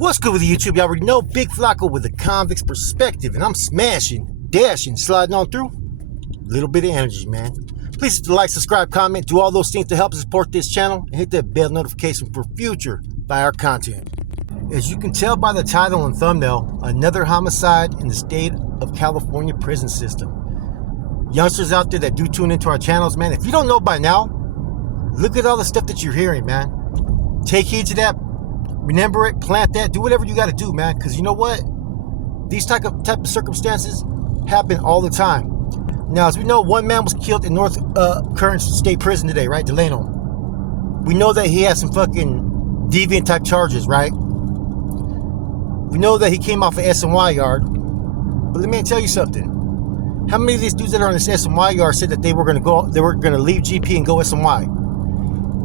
What's good with YouTube? You already know Big Flacco with a convict's perspective, and I'm smashing, dashing, sliding on through. Little bit of energy, man. Please hit the like, subscribe, comment, do all those things to help support this channel, and hit that bell notification for future fire content. As you can tell by the title and thumbnail, another homicide in the state of California prison system. Youngsters out there that do tune into our channels, man, if you don't know by now, look at all the stuff that you're hearing, man. Take heed to that. Remember it, plant that, do whatever you got to do, man. Because you know what? These type of circumstances happen all the time. Now, as we know, one man was killed in North Current State Prison today, right? Delano. We know that he has some fucking deviant type charges, right? We know that he came off an SNY yard. But let me tell you something. How many of these dudes that are on this SNY yard said that they were going to leave GP and go SNY?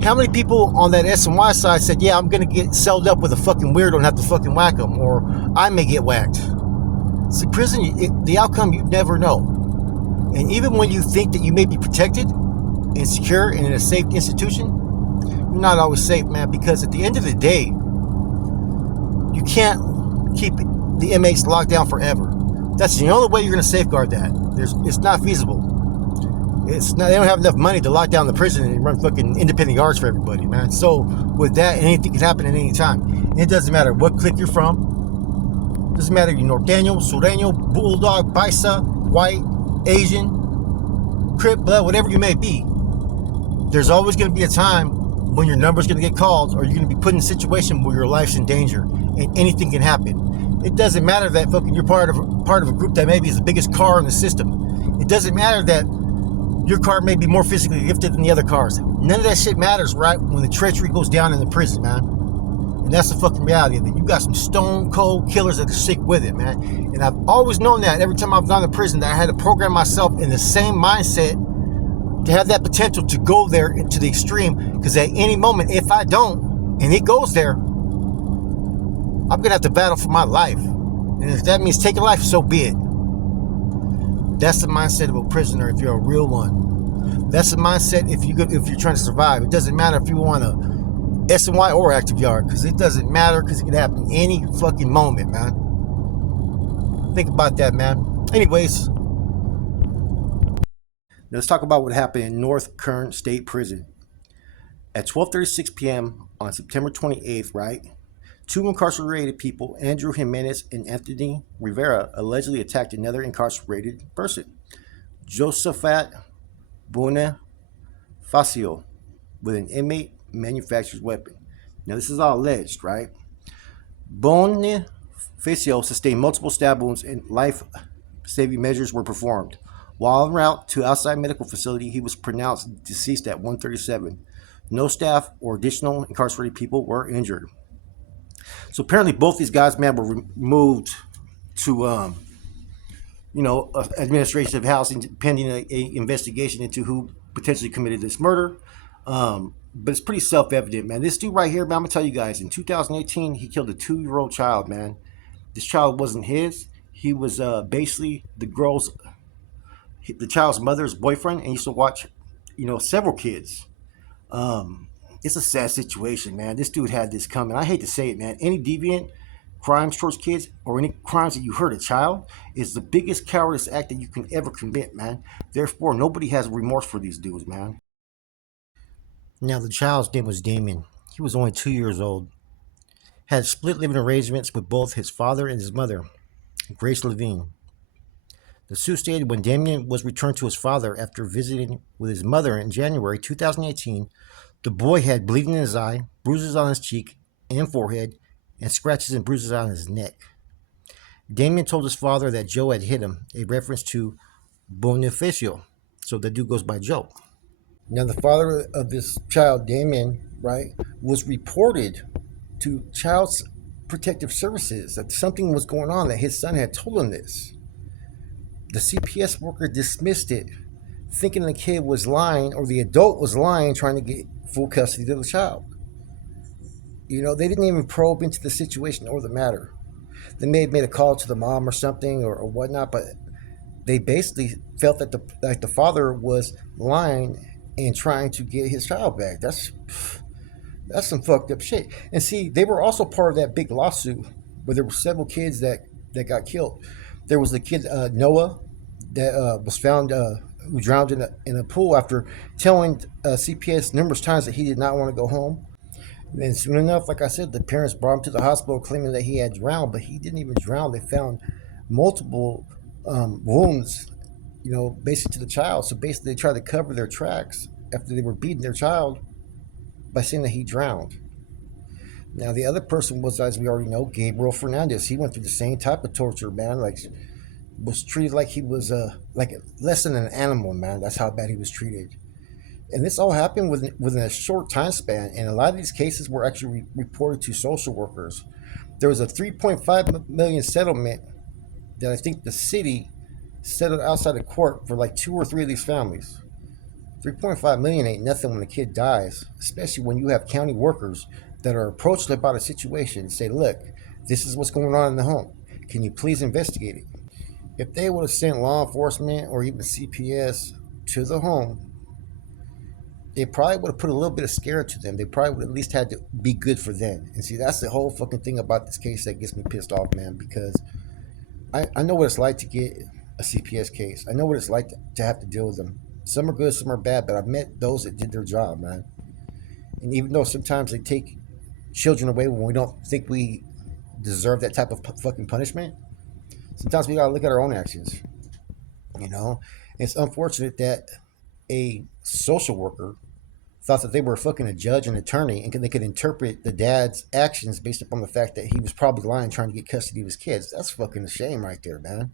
How many people on that SNY side said, yeah, I'm going to get celled up with a fucking weirdo and have to fucking whack him, or I may get whacked? See, prison, the outcome you never know. And even when you think that you may be protected and secure and in a safe institution, you're not always safe, man, because at the end of the day, you can't keep the inmates locked down forever. That's the only way you're going to safeguard that. It's not feasible. They don't have enough money to lock down the prison and run fucking independent yards for everybody, man. So with that, anything can happen at any time. And it doesn't matter what clique you're from. It doesn't matter if you're Norteño, Sureño, Bulldog, Paisa, White, Asian, Crip, Blood, whatever you may be. There's always going to be a time when your number's going to get called, or you're going to be put in a situation where your life's in danger and anything can happen. It doesn't matter that fucking you're part of a group that maybe is the biggest car in the system. It doesn't matter that your car may be more physically gifted than the other cars. None of that shit matters, right? When the treachery goes down in the prison, man. And that's the fucking reality of it. You got some stone cold killers that are sick with it, man. And I've always known that every time I've gone to prison, that I had to program myself in the same mindset to have that potential to go there to the extreme. Because at any moment, if I don't, and it goes there, I'm going to have to battle for my life. And if that means taking life, so be it. That's the mindset of a prisoner if you're a real one. That's the mindset if you're trying to survive. It doesn't matter if you want a SNY or active yard, because it doesn't matter, because it can happen any fucking moment, man. Think about that, man. Anyways, let's talk about what happened in North Current State Prison. At 12:36 p.m. on September 28th, right? Two incarcerated people, Andrew Jimenez and Anthony Rivera, allegedly attacked another incarcerated person, Josephat Bonifacio, with an inmate manufacturer's weapon. Now, this is all alleged, right? Bonifacio sustained multiple stab wounds and life-saving measures were performed. While en route to outside medical facility, he was pronounced deceased at 1:37. No staff or additional incarcerated people were injured. So apparently both these guys, man, were moved to, administration of housing pending an investigation into who potentially committed this murder. But it's pretty self-evident, man. This dude right here, man, I'm going to tell you guys, in 2018, he killed a 2-year-old child, man. This child wasn't his. He was basically the child's mother's boyfriend, and used to watch, several kids. It's a sad situation, man. This dude had this coming. I hate to say it, man. Any deviant crimes towards kids, or any crimes that you hurt a child, is the biggest cowardice act that you can ever commit, man. Therefore, nobody has remorse for these dudes, man. Now, the child's name was Damien. He was only 2 years old. Had split living arrangements with both his father and his mother, Grace Levine. The suit stated when Damien was returned to his father after visiting with his mother in January 2018, the boy had bleeding in his eye, bruises on his cheek and forehead, and scratches and bruises on his neck. Damien told his father that Joe had hit him, a reference to Bonifacio. So the dude goes by Joe. Now, the father of this child, Damien, right, was reported to Child Protective Services that something was going on, that his son had told him this. The CPS worker dismissed it, thinking the kid was lying, or the adult was lying, trying to get full custody of the child. They didn't even probe into the situation or the matter. They may have made a call to the mom or something or whatnot, but they basically felt that the father was lying and trying to get his child back. That's some fucked up shit. And see, they were also part of that big lawsuit where there were several kids that got killed. There was the kid Noah that was found who drowned in a pool after telling CPS numerous times that he did not want to go home. And then soon enough, like I said, the parents brought him to the hospital claiming that he had drowned, but he didn't even drown. They found multiple wounds, basically to the child. So basically, they tried to cover their tracks after they were beating their child by saying that he drowned. Now, the other person was, as we already know, Gabriel Fernandez. He went through the same type of torture, man. Like, was treated like he was like less than an animal, man. That's how bad he was treated. And this all happened within a short time span. And a lot of these cases were actually reported to social workers. There was a 3.5 million settlement that I think the city settled outside of court for like two or three of these families. 3.5 million ain't nothing when a kid dies, especially when you have county workers that are approached about a situation and say, look, this is what's going on in the home. Can you please investigate it? If they would have sent law enforcement or even CPS to the home, they probably would have put a little bit of scare into them. They probably would at least had to be good for them. And see, that's the whole fucking thing about this case that gets me pissed off, man, because I know what it's like to get a CPS case. I know what it's like to have to deal with them. Some are good, some are bad, but I've met those that did their job, man. And even though sometimes they take children away when we don't think we deserve that type of fucking punishment, sometimes we gotta look at our own actions. It's unfortunate that a social worker thought that they were fucking a judge and attorney and they could interpret the dad's actions based upon the fact that he was probably lying trying to get custody of his kids. That's fucking a shame right there, man.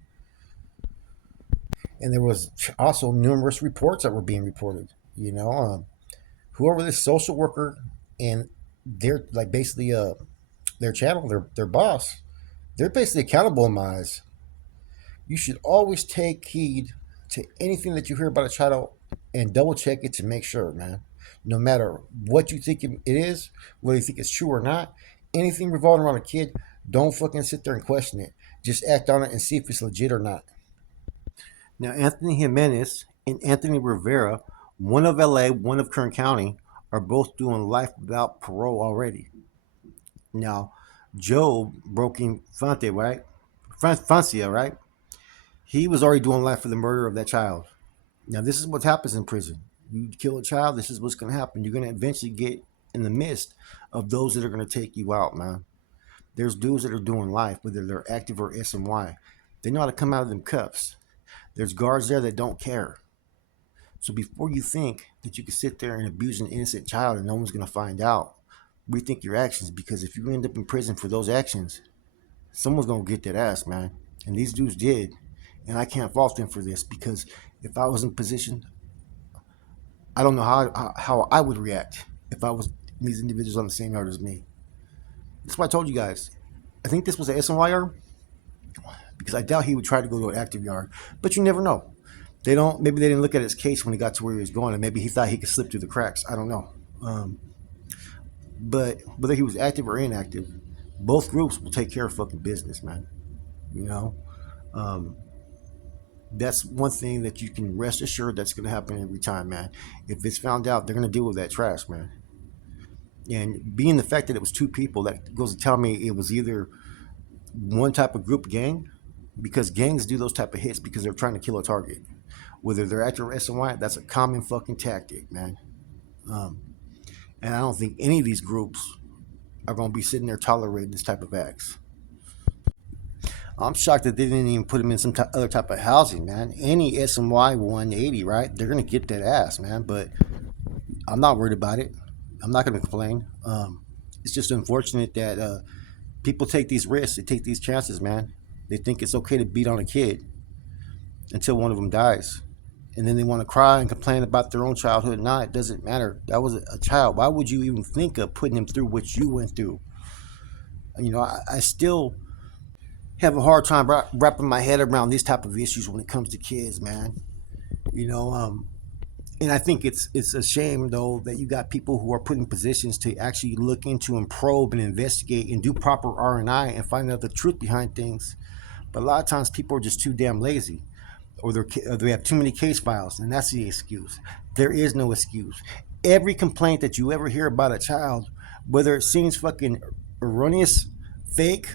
And there was also numerous reports that were being reported. Whoever this social worker and their like basically their channel, their boss, they're basically accountable in my eyes. You should always take heed to anything that you hear about a child and double check it to make sure, man. No matter what you think it is, whether you think it's true or not, anything revolving around a kid, don't fucking sit there and question it. Just act on it and see if it's legit or not. Now, Anthony Jimenez and Anthony Rivera, one of LA, one of Kern County, are both doing life without parole already. Now, Joe Broken Fante, right? Francia, right? He was already doing life for the murder of that child. Now, this is what happens in prison. You kill a child, this is what's going to happen. You're going to eventually get in the midst of those that are going to take you out, man. There's dudes that are doing life, whether they're active or SMY. They know how to come out of them cuffs. There's guards there that don't care. So before you think that you can sit there and abuse an innocent child and no one's going to find out, rethink your actions, because if you end up in prison for those actions, someone's going to get that ass, man. And these dudes did. And I can't fault them for this, because if I was in position, I don't know how I would react if I was these individuals on the same yard as me. That's why I told you guys. I think this was an SNY yard, because I doubt he would try to go to an active yard. But you never know. Maybe they didn't look at his case when he got to where he was going, and maybe he thought he could slip through the cracks. I don't know. But whether he was active or inactive, both groups will take care of fucking business, man. That's one thing that you can rest assured that's going to happen every time, man. If it's found out, they're going to deal with that trash, man. And being the fact that it was two people, that goes to tell me it was either one type of group gang, because gangs do those type of hits because they're trying to kill a target. Whether they're active or SNY, that's a common fucking tactic, man. And I don't think any of these groups are going to be sitting there tolerating this type of acts. I'm shocked that they didn't even put him in some other type of housing, man. Any SNY 180, right? They're going to get that ass, man. But I'm not worried about it. I'm not going to complain. It's just unfortunate that people take these risks. They take these chances, man. They think it's okay to beat on a kid until one of them dies. And then they want to cry and complain about their own childhood. Nah, it doesn't matter. That was a child. Why would you even think of putting him through what you went through? I still have a hard time wrapping my head around these type of issues when it comes to kids, man. And I think it's a shame, though, that you got people who are put in positions to actually look into and probe and investigate and do proper R&I and find out the truth behind things. But a lot of times people are just too damn lazy, or they have too many case files, and that's the excuse. There is no excuse. Every complaint that you ever hear about a child Whether it seems fucking erroneous, fake,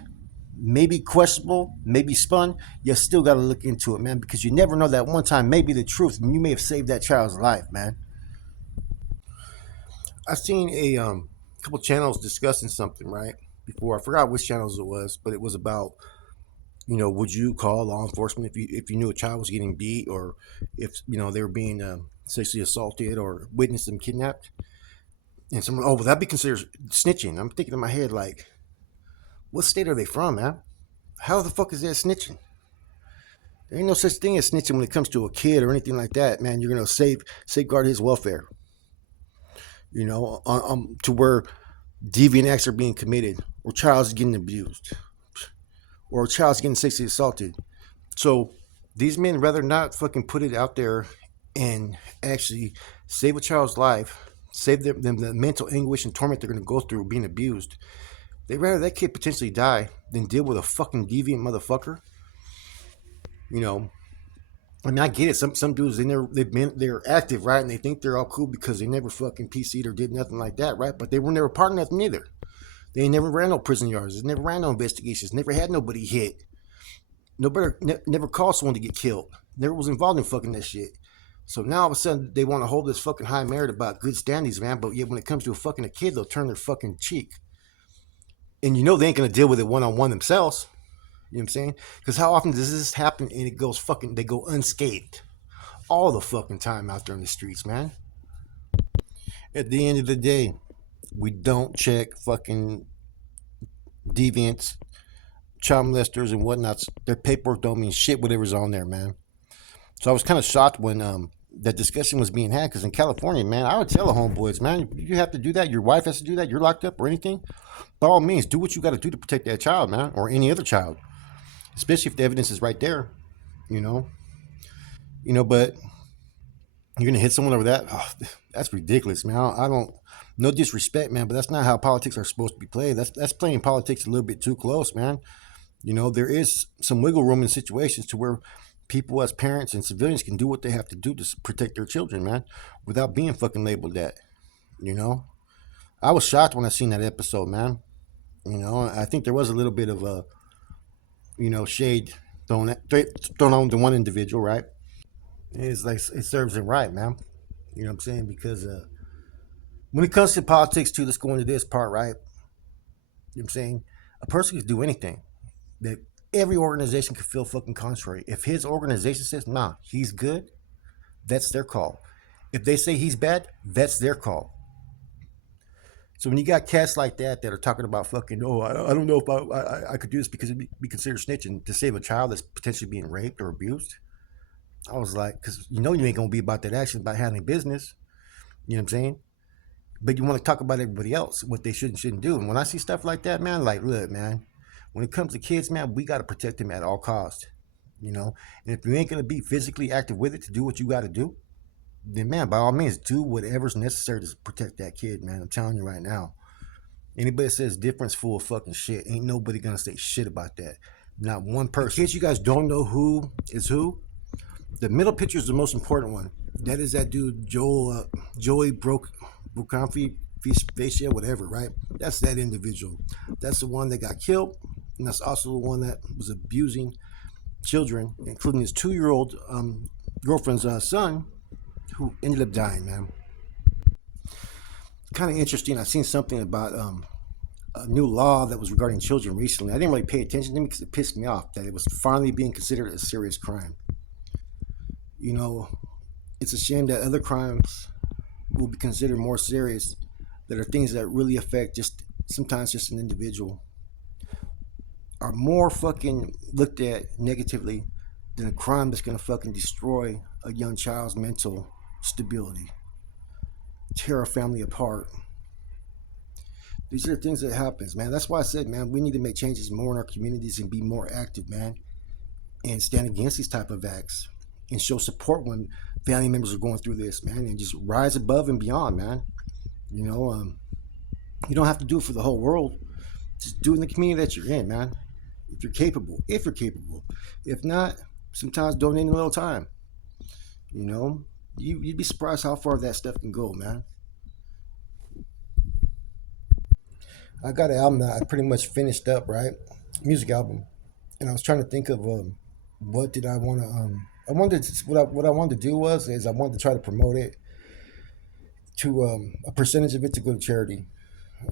maybe questionable, maybe spun, you still got to look into it, man, because you never know, that one time may be the truth and you may have saved that child's life, man. I've seen a couple channels discussing something, right? Before, I forgot which channels it was, but it was about, would you call law enforcement if you knew a child was getting beat, or if they were being sexually assaulted or witnessed them kidnapped? And someone, oh, well, that'd be considered snitching. I'm thinking in my head, like, what state are they from, man? How the fuck is that snitching? There ain't no such thing as snitching when it comes to a kid or anything like that, man. You're gonna safeguard his welfare, to where deviant acts are being committed, or child's getting abused, or a child's getting sexually assaulted. So these men rather not fucking put it out there and actually save a child's life, save them the mental anguish and torment they're going to go through being abused. They'd rather that kid potentially die than deal with a fucking deviant motherfucker. I mean, I get it. Some dudes, they're active, right, and they think they're all cool because they never fucking PC'd or did nothing like that, right? But they were never part of nothing either. They never ran no prison yards. They never ran no investigations. Never had nobody hit. Never called someone to get killed. Never was involved in fucking that shit. So now all of a sudden they want to hold this fucking high merit about good standings, man. But yet when it comes to a fucking a kid, they'll turn their fucking cheek. And they ain't gonna deal with it one on one themselves. You know what I'm saying? Because how often does this happen and they go unscathed all the fucking time out there in the streets, man? At the end of the day, we don't check fucking deviants, child molesters, and whatnot. Their paperwork don't mean shit, whatever's on there, man. So I was kind of shocked when that discussion was being had, because in California, man, I would tell the homeboys, man, you have to do that. Your wife has to do that. You're locked up or anything. By all means, do what you got to do to protect that child, man, or any other child, especially if the evidence is right there, But you're gonna hit someone over that? Oh, that's ridiculous, man. I don't. No disrespect, man, but that's not how politics are supposed to be played. That's playing politics a little bit too close, man. There is some wiggle room in situations to where people as parents and civilians can do what they have to do to protect their children, man, without being fucking labeled that. I was shocked when I seen that episode, man. I think there was a little bit of a, shade thrown on to one individual, right? It's like it serves him right, man. You know what I'm saying? Because when it comes to politics, too, let's go into this part, right? You know what I'm saying? A person can do anything. That every organization could feel fucking contrary. If his organization says, nah, he's good, that's their call. If they say he's bad, that's their call. So when you got cats like that are talking about fucking, oh, I don't know if I could do this because it'd be considered snitching to save a child that's potentially being raped or abused. I was like, because you ain't going to be about that action, about handling business. You know what I'm saying? But you want to talk about everybody else, what they should and shouldn't do. And when I see stuff like that, man, like, look, man, when it comes to kids, man, we got to protect them at all costs. And if you ain't going to be physically active with it to do what you got to do, then, man, by all means, do whatever's necessary to protect that kid, man. I'm telling you right now. Anybody that says different's full of fucking shit. Ain't nobody going to say shit about that. Not one person. In case you guys don't know who is who, the middle picture is the most important one. That is that dude, Joey Brocanfi, Facia, whatever, right? That's that individual. That's the one that got killed. And that's also the one that was abusing children, including his 2-year-old girlfriend's son, who ended up dying, man. Kind of interesting. I seen something about a new law that was regarding children recently. I didn't really pay attention to it because it pissed me off that it was finally being considered a serious crime. It's a shame that other crimes will be considered more serious, that are things that really affect sometimes just an individual, are more fucking looked at negatively than a crime that's going to fucking destroy a young child's mental stability, tear a family apart. These are the things that happens, man. That's why I said, man, we need to make changes more in our communities and be more active, man, and stand against these type of acts and show support when family members are going through this, man, and just rise above and beyond, man. You don't have to do it for the whole world. Just do it in the community that you're in, man. If you're capable. If not, sometimes donate a little time. You'd be surprised how far that stuff can go, man. I got an album that I pretty much finished up, right? Music album, and I was trying to think of what did I want to I wanted to, what I wanted to do was is I wanted to try to promote it to a percentage of it to go to charity.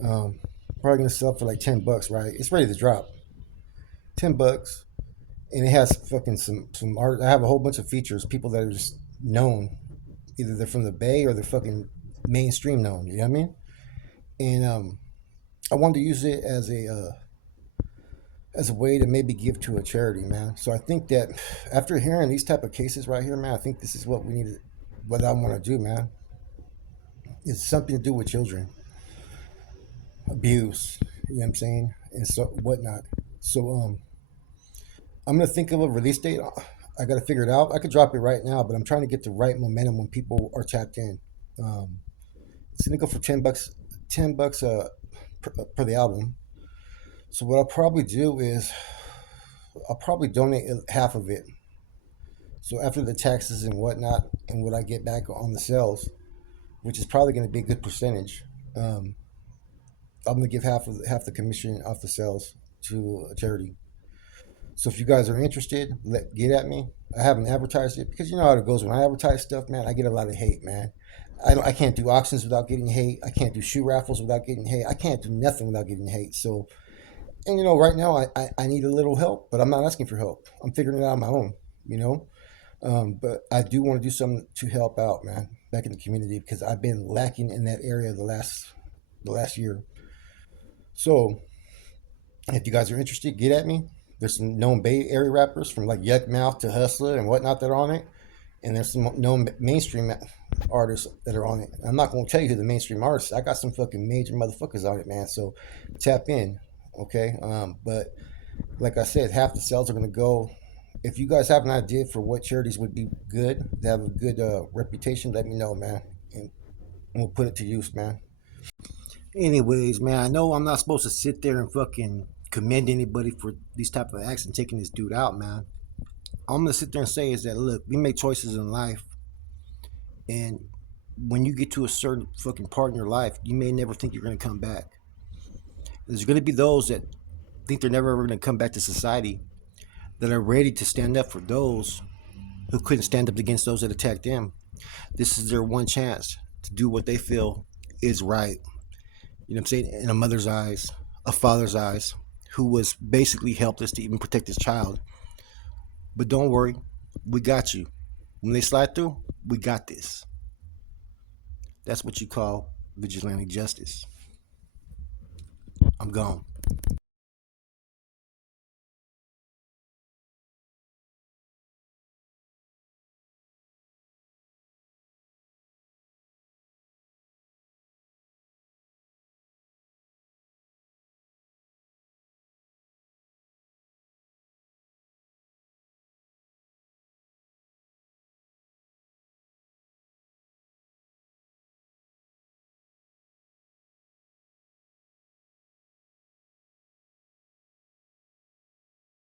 Um, Probably gonna sell for like $10, right? It's ready to drop. $10, and it has fucking some art. I have a whole bunch of features, people that are just known, either they're from the Bay or they're fucking mainstream known. You know what I mean? And I wanted to use it as a way to maybe give to a charity, man. So I think that after hearing these type of cases right here, man, I think this is what we need to, what I want to do, man. It's something to do with children abuse. You know what I'm saying? And so whatnot. So I'm gonna think of a release date. I got to figure it out. I could drop it right now, but I'm trying to get the right momentum when people are tapped in. Um, it's gonna go for $10, $10 per the album. So what I'll probably do is I'll probably donate half of it. So after the taxes and whatnot, and what I get back on the sales, which is probably going to be a good percentage, um, I'm going to give half the commission off the sales to a charity. So if you guys are interested, get at me. I haven't advertised it because you know how it goes. When I advertise stuff, man, I get a lot of hate, man. I can't do auctions without getting hate. I can't do shoe raffles without getting hate. I can't do nothing without getting hate. So, and you know, right now I need a little help, but I'm not asking for help. I'm figuring it out on my own, you know. But I do want to do something to help out, man, back in the community because I've been lacking in that area the last year. So if you guys are interested, get at me. There's some known Bay Area rappers from like Yuck Mouth to Hustler and whatnot that are on it, and there's some known mainstream artists that are on it. I'm not gonna tell you who the mainstream artists. I got some fucking major motherfuckers on it, man. So tap in, okay? But like I said, half the sales are gonna go. If you guys have an idea for what charities would be good, that have a good reputation, let me know, man, and we'll put it to use, man. Anyways, man, I know I'm not supposed to sit there and fucking commend anybody for these type of acts and taking this dude out, man. All I'm gonna sit there and say is that look, we make choices in life, and when you get to a certain fucking part in your life, you may never think you're gonna come back. There's gonna be those that think they're never ever gonna come back to society that are ready to stand up for those who couldn't stand up against those that attacked them. This is their one chance to do what they feel is right. You know what I'm saying? In a mother's eyes, a father's eyes, who was basically helpless to even protect his child. But don't worry, we got you. When they slide through, we got this. That's what you call vigilante justice. I'm gone.